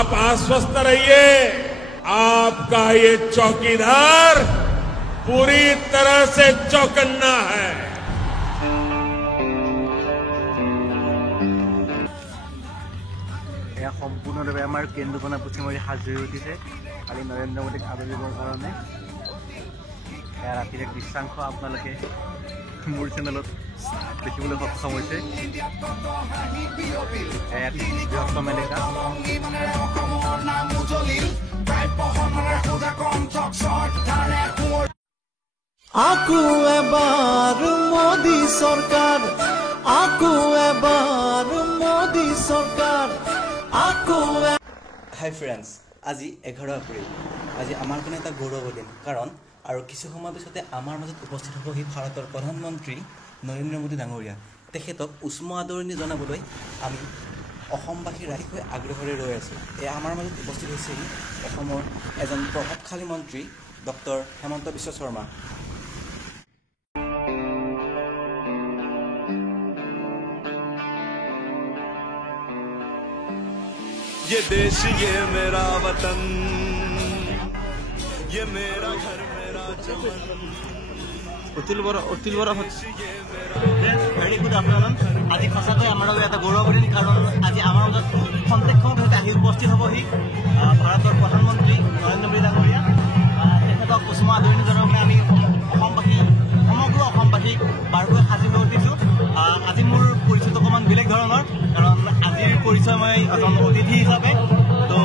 आप आश्वस्त रहिए, आपका ये चौकीदार पूरी तरह से चौकन्ना है। এয়া সম্পূৰ্ণৰূপে আমাৰ কেন্দুকণা পুথিমৰী সাজু হৈ উঠিছে কালি নৰেন্দ্ৰ মোদীক আদৰিবৰ কাৰণে। এয়া ৰাতিৰ এক দৃশ্যাংশ আপোনালোকে মোৰ চেনেলত দেখিবলৈ সক্ষম হৈছে। এয়া বৃহত্তম এলেকা। আকো এবাৰ মোদী চৰকাৰ, আকো এবাৰ মোদী চৰকাৰ, আকো। হাই ফ্ৰেণ্ডছ, আজি 11 এপ্ৰিল। আজি আমাৰ কাৰণে এটা গৌৰৱৰ দিন, কাৰণ আৰু কিছু সময় পিছতে আমাৰ মাজত উপস্থিত হ'বহি ভাৰতৰ প্ৰধানমন্ত্ৰী নৰেন্দ্ৰ মোদী ডাঙৰীয়া। তেখেতক উষ্ম আদৰণি জনাবলৈ আমি অসমবাসী ৰাইজে আগ্ৰহেৰে ৰৈ আছোঁ। এয়া আমাৰ মাজত উপস্থিত হৈছেহি অসমৰ এজন প্ৰভাৱশালী মন্ত্ৰী ডক্টৰ হেমন্ত বিশ্ব শৰ্মা। ये देश ये मेरा वतन, ये मेरा घर मेरा चमन। Atul Bora very good afternoon. আজি সঁচাকৈ আমাৰ বাবে এটা গৌৰৱৰ দিন, কাৰণ আজি আমাৰ মাজত খন্তেকখনত হয়তো আহি উপস্থিত হ'বহি ভাৰতৰ প্ৰধানমন্ত্ৰী নৰেন্দ্ৰ মোদী ডাঙৰীয়া। তেখেতক উষ্ম আদৰণি জনাবলৈ আমি অসমবাসী, সমগ্ৰ অসমবাসী বাৰুকৈ সাজু হৈ উঠিছোঁ। আজি মোৰ পৰিচয়টো অকণমান বেলেগ ধৰণৰ, কাৰণ আজিৰ পৰিচয় মই এজন অতিথি হিচাপে। তো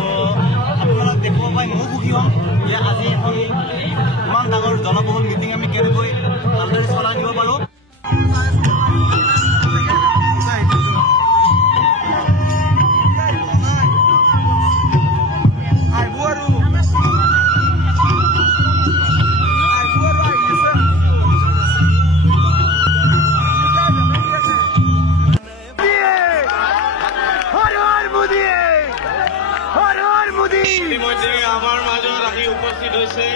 আপোনালোক দেখিব পাই ময়ো সুখী হ'ম যে আজি এখন ইমান ডাঙৰ জনবহুল মিটিং আমি কেনেকৈ ভালদৰে চলাই নিব পাৰোঁ। ইতিমধ্যে আমাৰ মাজত আহি উপস্থিত হৈছে,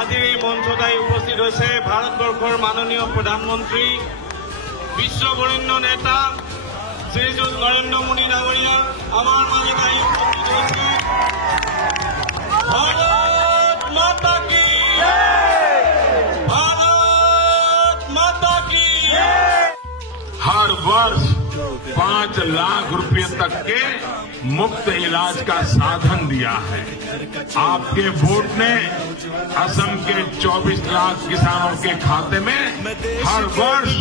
আজিৰ এই মঞ্চত আহি উপস্থিত হৈছে ভাৰতবৰ্ষৰ মাননীয় প্ৰধানমন্ত্ৰী, বিশ্ববৰেণ্য নেতা শ্ৰীযুত নৰেন্দ্ৰ মোদী ডাঙৰীয়া আমাৰ মাজত আহি উপস্থিত হৈছে। ভাৰত মাতা কি, ভাৰত মাতা কি। हर वर्ष 5 लाख रुपए तक के मुफ्त इलाज का साधन दिया है। आपके वोट ने असम के 24 लाख किसानों के खाते में हर वर्ष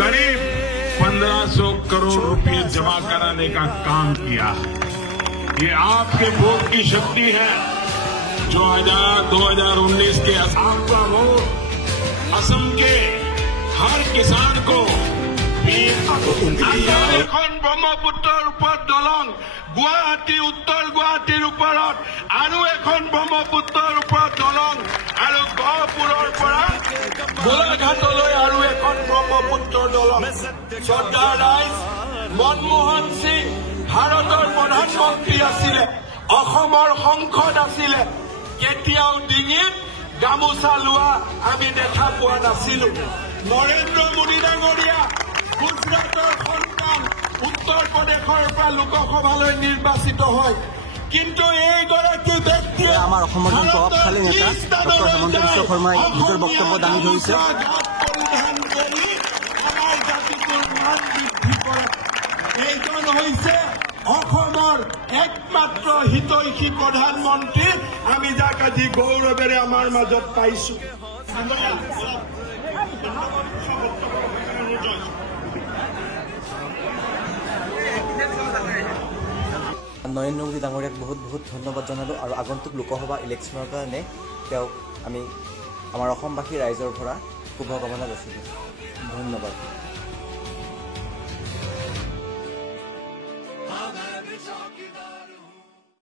करीब 1500 करोड़ रुपए जमा कराने का काम किया है। ये आपके वोट की शक्ति है। जो 2019 के आपका वोट असम के हर किसान को এখন ব্ৰহ্মপুত্ৰৰ ওপৰত দলং, গুৱাহাটী উত্তৰ গুৱাহাটীৰ ওপৰত আৰু এখন ব্ৰহ্মপুত্ৰৰ ওপৰত দলং, আৰু গহপুৰৰ পৰা গোলাঘাটলৈ আৰু এখন ব্ৰহ্মপুত্ৰৰ দলং। চৰ্দাৰ ৰাইজ মনমোহন সিং ভাৰতৰ প্ৰধানমন্ত্ৰী আছিলে, অসমৰ সংসদ আছিলে, কেতিয়াও ডিঙিত গামোচা লোৱা আমি দেখা পোৱা নাছিলো। নৰেন্দ্ৰ মোদী ডাঙৰীয়া গুজৰাটৰ সন্তান, উত্তৰ প্ৰদেশৰ পৰা লোকসভালৈ নিৰ্বাচিত হয়, কিন্তু এইগৰাকী ব্যক্তিয়ে আমাৰ অসমৰ জন প্ৰভাৱশালী নেতা ডক্টৰ হেমন্ত বিশ্ব শৰ্মাই নিজৰ বক্তব্য দাঙি ধৰিছে। পৰিধান কৰি আমাৰ জাতিটোৰ মান বৃদ্ধি কৰে। এইজন হৈছে অসমৰ একমাত্ৰ হিতৈষী প্ৰধানমন্ত্ৰী, আমি যাক আজি গৌৰৱেৰে আমাৰ মাজত পাইছো। নৰেন্দ্ৰ মোদী ডাঙৰীয়াক বহুত বহুত ধন্যবাদ জনালোঁ, আৰু আগন্তুক লোকসভা ইলেকশ্যনৰ কাৰণে তেওঁক আমি আমাৰ অসমবাসী ৰাইজৰ পৰা শুভকামনা যাচিলোঁ। ধন্যবাদ।